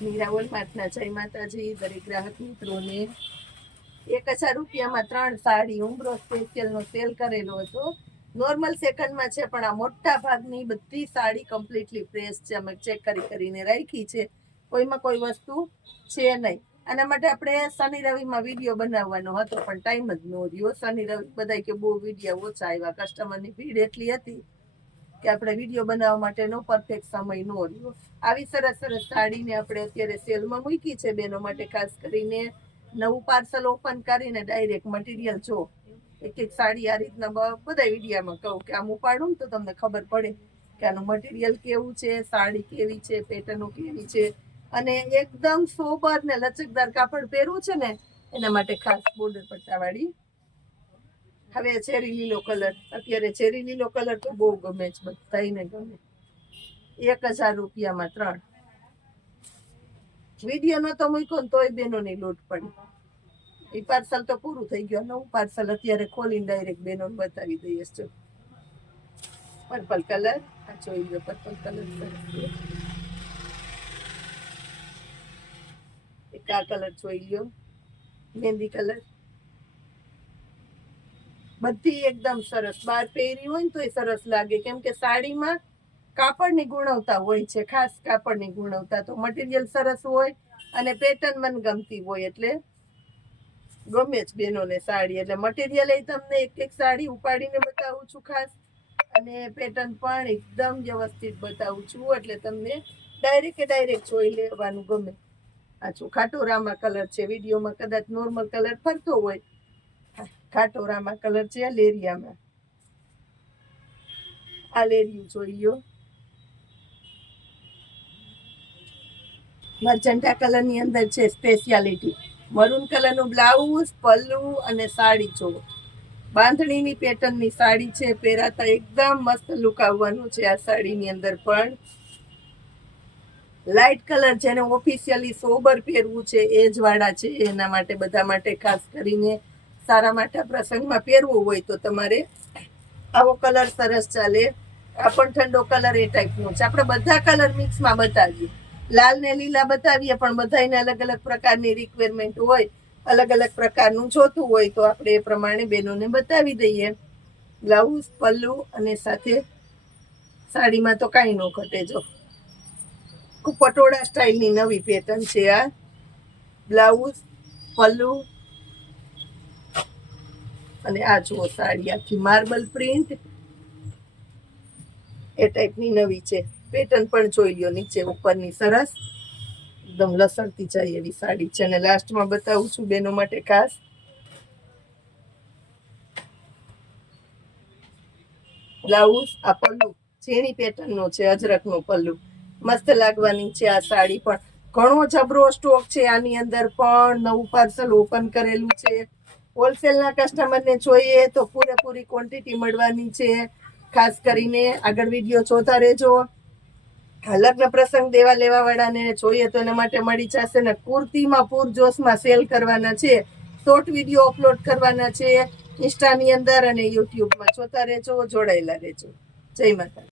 મીરાવલ માર્ટના જય માતાજી દરેક ગ્રાહક મિત્રોને 1000 રૂપિયામાં 3 સાડી ઉમરો સ્પેશિયલનો સેલ કરેલો હતો. નોર્મલ સેકન્ડમાં છે, પણ આ મોટા ભાગની બધી સાડી કમ્પ્લીટલી ફ્રેશ છે. અમે ચેક કરીને રાખી છે, કોઈમાં કોઈ વસ્તુ છે નહીં. આના માટે આપણે શનિ રવિમાં વિડીયો બનાવવાનો હતો, પણ ટાઈમ જ ન રહ્યો. શનિ રવિ બધા કે બહુ વિડીયો ઓછા આવ્યા, કસ્ટમરની ભીડ એટલી હતી કે આપણે વિડીયો બનાવવા માટેનો પરફેક્ટ સમય ન રહ્યો. આવી સરસ સરસ સાડીને આપણે અત્યારે સેલમાં મૂકી છે બેનો માટે. ખાસ કરીને નવું પાર્સલ ઓપન કરીને ડાયરેક્ટ મટીરિયલ જો એક એક સાડી આ રીતના બધા વિડીયામાં કહું કે આમ ઉપાડું ને તો તમને ખબર પડે કે આનું મટીરિયલ કેવું છે, સાડી કેવી છે, પેટર્નો કેવી છે. અને એકદમ સોબર ને લચકદાર કાપડ પહેરવું છે ને એના માટે ખાસ બોર્ડર પટ્ટાવાળી. હવે ચેરી લીલો કલર, અત્યારે ચેરી લીલો કલર તો બહુ ગમે છે, બધાને ગમે. 1000 રૂપિયામાં 3. વિડીયો નતો મૂક્યો ને તોય બેનોની લૂંટ પડી. એ પાર્સલ તો પૂરું થઈ ગયું. નવું પાર્સલ અત્યારે ખોલીને ડાયરેક્ટ બેનોને બતાવી દઈએ છો. પર્પલ કલર, આ જોઈ લો પર્પલ કલર. એક આ કલર જોઈ લો, મહેંદી કલર. બધી એકદમ સરસ, બહાર પહેરી હોય ને તો એ સરસ લાગે, કેમ કે સાડીમાં કાપડની ગુણવત્તા હોય છે, ખાસ કાપડની ગુણવત્તા. તો મટીરિયલ સરસ હોય અને પેટર્ન મને ગમતી હોય એટલે ગમે જ બેનોને સાડી. એટલે મટીરિયલ એ તમને એક એક સાડી ઉપાડીને બતાવું છું ખાસ, અને પેટર્ન પણ એકદમ વ્યવસ્થિત બતાવું છું, એટલે તમને ડાયરેક્ટ જોઈ લેવાનું ગમે. આ ખાટોરામાં કલર છે, વિડીયોમાં કદાચ નોર્મલ કલર ફરતો હોય. ખાટોરામાં કલર છે, લેરિયામાં. આ લેરિયું જોઈ લો. મર્જન્ટા કલરની અંદર છે સ્પેશિયાલિટી. મરૂન કલરનું બ્લાઉઝ, પલ્લુ અને સાડી જોવો. બાંધણીની પેટર્નની સાડી છે, પહેરાતા એકદમ મસ્ત લુક આવવાનું છે આ સાડીની અંદર. પણ લાઇટ કલર જેને ઓફિશિયલી સોબર પહેરવું છે એજ વાળા છે, એના માટે બધા માટે ખાસ કરીને સારા માટે પ્રસંગમાં પહેરવું હોય તો તમારે આવો કલર સરસ ચાલે. આ પણ ઠંડો કલર એ ટાઈપનો છે. આપણે બધા કલર મિક્સમાં બતાવીએ, લાલ ને લીલા બતાવીએ, પણ બધાને અલગ અલગ પ્રકારની રિક્વાયરમેન્ટ હોય, અલગ અલગ પ્રકારનું જોતું હોય તો આપણે એ પ્રમાણે બેનોને બતાવી દઈએ. બ્લાઉઝ, પલ્લુ અને સાથે સાડીમાં તો કાંઈ ન ઘટે. જો પટોળા સ્ટાઇલની નવી પેટર્ન છે આ. બ્લાઉઝ, પલ્લુ અને આ જુઓ સાડી આખી માર્બલ પ્રિન્ટ એ ટાઈપની નવી છે. પેટર્ન પણ જોઈ લો નીચે ઉપરની સરસ, એકદમ લસણતી જાય એવી સાડી છે. અને લાસ્ટમાં બતાવું છું બેનો માટે ખાસ બ્લાઉઝ. આ પલ્લુ ઝીણી પેટર્નનો છે, અજરકનો પલ્લુ. મસ્ત લાગવાની છે આ સાડી પણ. ઘણો જબરો સ્ટોક છે આની અંદર, પણ નવું પાર્સલ ઓપન કરેલું છે. હોલસેલના કસ્ટમરને જોઈએ તો પૂરેપૂરી ક્વોન્ટિટી મળવાની છે. ખાસ કરીને આગળ વિડીયો જોતા રહેજો. લગ્ન પ્રસંગ દેવા લેવા વાળાને જોઈએ તો એના માટે મળી જશે ને. કુર્તીમાં પૂરજોશમાં સેલ કરવાના છે, શોર્ટ વિડીયો અપલોડ કરવાના છે ઇન્સ્ટાની અંદર અને યુટ્યુબમાં. જોતા રહેજો, જોડાયેલા રહેજો. જય માતા.